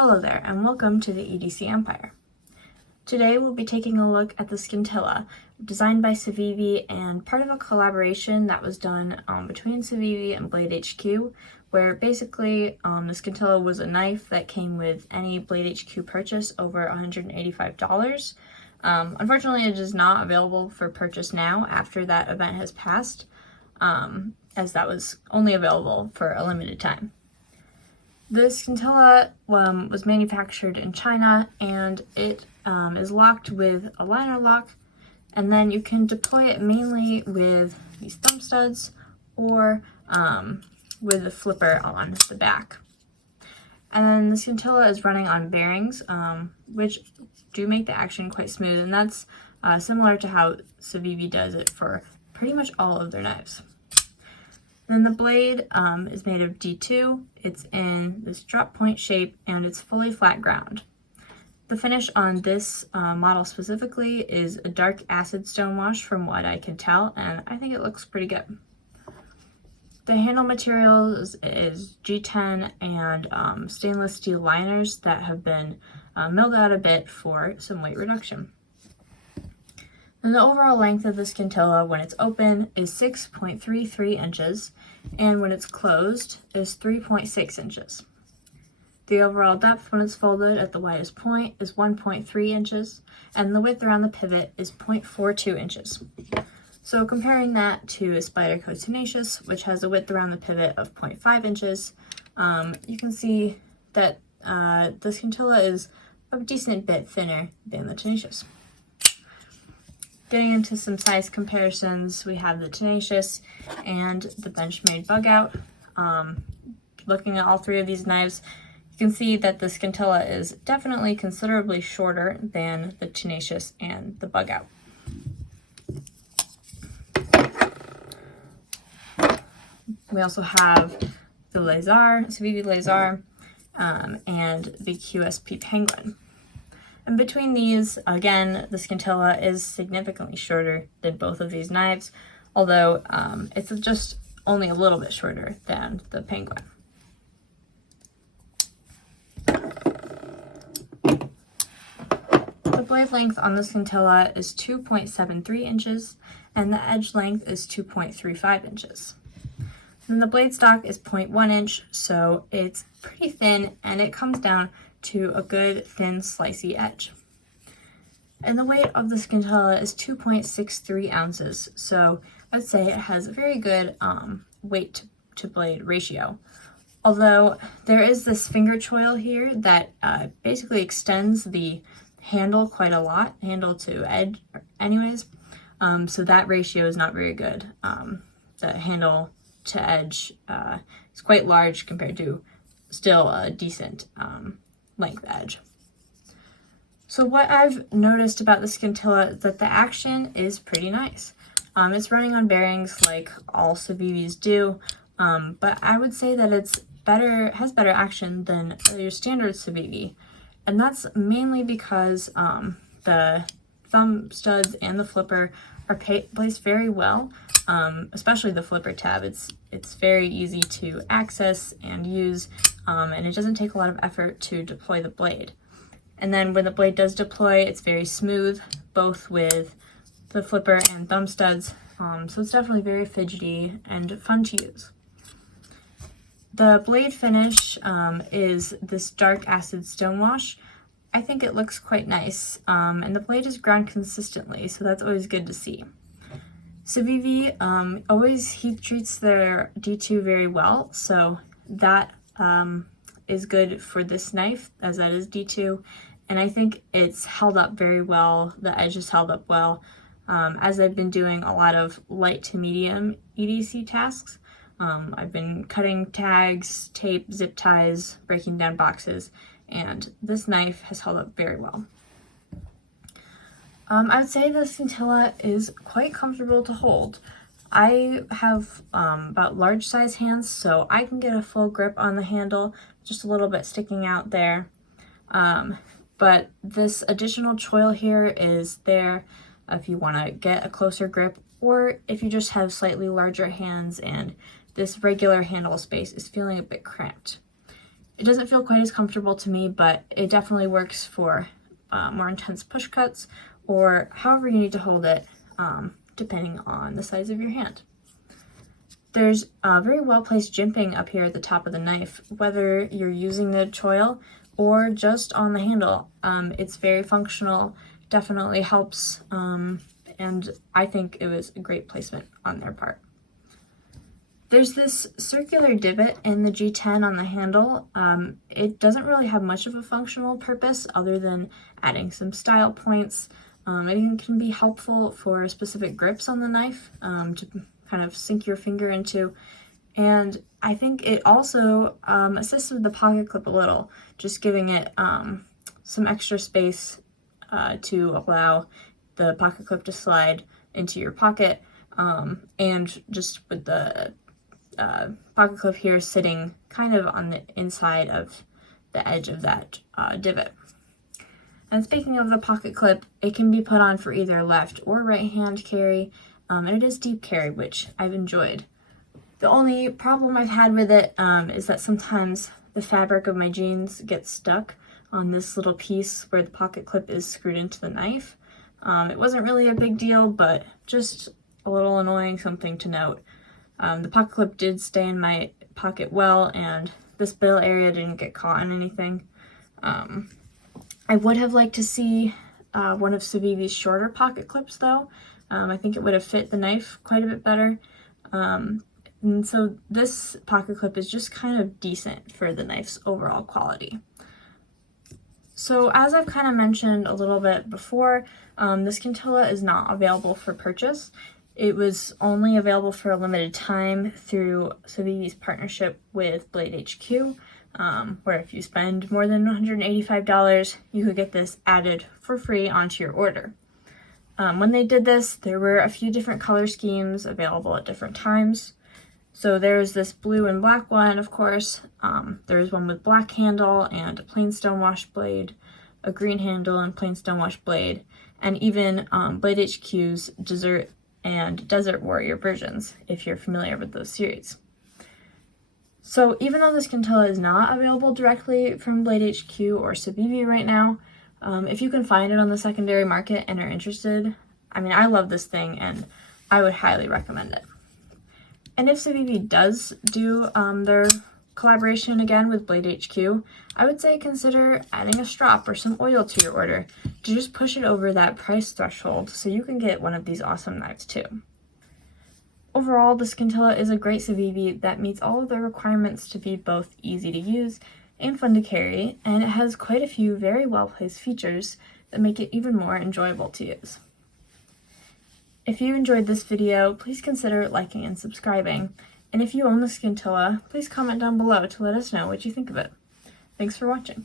Hello there, and welcome to the EDC Empire. Today we'll be taking a look at the Scintilla, designed by CIVIVI and part of a collaboration that was done between CIVIVI and Blade HQ, where basically the Scintilla was a knife that came with any Blade HQ purchase over $185. Unfortunately, it is not available for purchase now after that event has passed, as that was only available for a limited time. The Scintilla was manufactured in China, and it is locked with a liner lock, and then you can deploy it mainly with these thumb studs or with a flipper on the back. And then the Scintilla is running on bearings, which do make the action quite smooth, and that's similar to how CIVIVI does it for pretty much all of their knives. Then the blade is made of D2, it's in this drop point shape, and it's fully flat ground. The finish on this model specifically is a Dark Acid Stonewash from what I can tell, and I think it looks pretty good. The handle material is G10 and stainless steel liners that have been milled out a bit for some weight reduction. And the overall length of the Scintilla when it's open is 6.33 inches, and when it's closed is 3.6 inches. The overall depth when it's folded at the widest point is 1.3 inches, and the width around the pivot is 0.42 inches. So comparing that to a Spyderco Tenacious, which has a width around the pivot of 0.5 inches, you can see that the Scintilla is a decent bit thinner than the Tenacious. Getting into some size comparisons, we have the Tenacious and the Benchmade Bug Out. Looking at all three of these knives, you can see that the Scintilla is definitely considerably shorter than the Tenacious and the Bug Out. We also have the CIVIVI Laser, and the QSP Penguin. And between these, again, the Scintilla is significantly shorter than both of these knives, although it's just only a little bit shorter than the Penguin. The blade length on the Scintilla is 2.73 inches, and the edge length is 2.35 inches. And the blade stock is 0.1 inch, so it's pretty thin, and it comes down to a good thin slicey edge. And the weight of the Scintilla is 2.63 ounces, so I'd say it has a very good weight to blade ratio. Although there is this finger choil here that basically extends the handle quite a lot, handle to edge anyways, so that ratio is not very good. The handle to edge is quite large compared to still a decent length edge. So what I've noticed about the Scintilla is that the action is pretty nice. It's running on bearings like all CIVIVIs do, but I would say that it's has better action than your standard CIVIVI, and that's mainly because the thumb studs and the flipper are placed very well, especially the flipper tab. It's very easy to access and use, and it doesn't take a lot of effort to deploy the blade. And then when the blade does deploy, it's very smooth, both with the flipper and thumb studs, so it's definitely very fidgety and fun to use. The blade finish is this Dark Acid Stonewash. I think it looks quite nice, and the blade is ground consistently, so that's always good to see. CIVIVI always heat treats their D2 very well, so that is good for this knife, as that is D2, and I think it's held up very well. The edge is held up well, as I've been doing a lot of light to medium EDC tasks. I've been cutting tags, tape, zip ties, breaking down boxes, and this knife has held up very well. I would say the Scintilla is quite comfortable to hold. I have about large size hands, so I can get a full grip on the handle, just a little bit sticking out there. But this additional choil here is there if you want to get a closer grip, or if you just have slightly larger hands and this regular handle space is feeling a bit cramped. It doesn't feel quite as comfortable to me, but it definitely works for more intense push cuts or however you need to hold it, depending on the size of your hand. There's a very well-placed jimping up here at the top of the knife, whether you're using the choil or just on the handle. It's very functional, definitely helps, and I think it was a great placement on their part. There's this circular divot in the G10 on the handle. It doesn't really have much of a functional purpose other than adding some style points. It can be helpful for specific grips on the knife to kind of sink your finger into. And I think it also assists with the pocket clip a little, just giving it some extra space to allow the pocket clip to slide into your pocket, and just with the pocket clip here sitting kind of on the inside of the edge of that divot. And speaking of the pocket clip, it can be put on for either left or right hand carry, and it is deep carry, which I've enjoyed. The only problem I've had with it is that sometimes the fabric of my jeans gets stuck on this little piece where the pocket clip is screwed into the knife. It wasn't really a big deal, but just a little annoying something to note. The pocket clip did stay in my pocket well, and this bill area didn't get caught in anything. I would have liked to see one of CIVIVI's shorter pocket clips though. I think it would have fit the knife quite a bit better. And so this pocket clip is just kind of decent for the knife's overall quality. So as I've kind of mentioned a little bit before, the Scintilla is not available for purchase. It was only available for a limited time through CIVIVI's partnership with Blade HQ, where if you spend more than $185, you could get this added for free onto your order. When they did this, there were a few different color schemes available at different times. So there's this blue and black one, of course. There's one with black handle and a plain stonewash blade, a green handle and plain stonewash blade, and even Blade HQ's Desert and Desert Warrior versions, if you're familiar with those series. So even though the Scintilla is not available directly from Blade HQ or CIVIVI right now, if you can find it on the secondary market and are interested, I mean, I love this thing and I would highly recommend it. And if CIVIVI does do their collaboration again with Blade HQ, I would say consider adding a strop or some oil to your order to just push it over that price threshold so you can get one of these awesome knives too. Overall, the Scintilla is a great CIVIVI that meets all of the requirements to be both easy to use and fun to carry, and it has quite a few very well-placed features that make it even more enjoyable to use. If you enjoyed this video, please consider liking and subscribing, and if you own the Scintilla, please comment down below to let us know what you think of it. Thanks for watching.